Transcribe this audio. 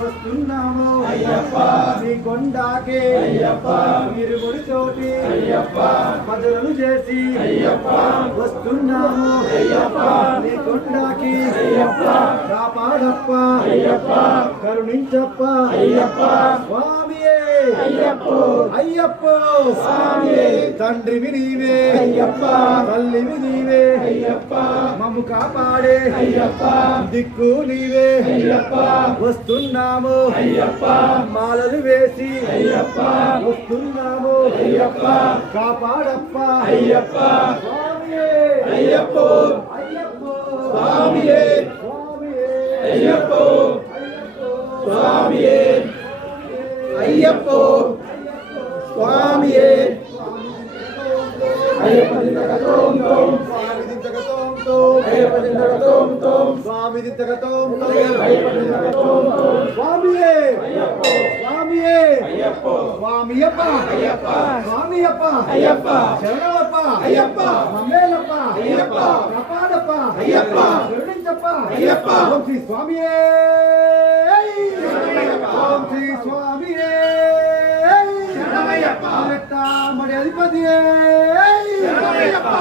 వస్తున్నాము నీ కొండాకే మీరు గుడితోటి భజనలు చేసి వస్తున్నాము నీ కొండాకి కాపాడప్ప కరుణించప్ప స్వామియే అయ్యప్ప తండ్రివి నీవే తల్లివి నీవే మమ్ము కాపాడే దిక్కు నీవే వస్తున్నాము మాలలు వేసి వస్తున్నాము కాపాడప్ప స్వామియే స్వామియే అయ్యప్ప స్వామియే అయ్యప్ప స్వామియే అయ్యప్ప దింతగతోం తోం స్వామి దింతగతోం తోం అయ్యప్ప దింతగతోం తోం స్వామి దింతగతోం తోం అయ్యప్ప దింతగతోం తోం స్వామియే అయ్యప్ప స్వామియే అయ్యప్ప స్వామియప్ప అయ్యప్ప స్వామియప్ప అయ్యప్ప శరణమప్ప అయ్యప్ప మమ్మేలప్ప అయ్యప్ప కాపాడప్ప అయ్యప్ప కరుణించప్ప అయ్యప్ప ఓం శ్రీ స్వామియే ఓం శ్రీ స్వామియే శరణమయ్యప్ప మరి అధిపతియే శరణమయ్యప్ప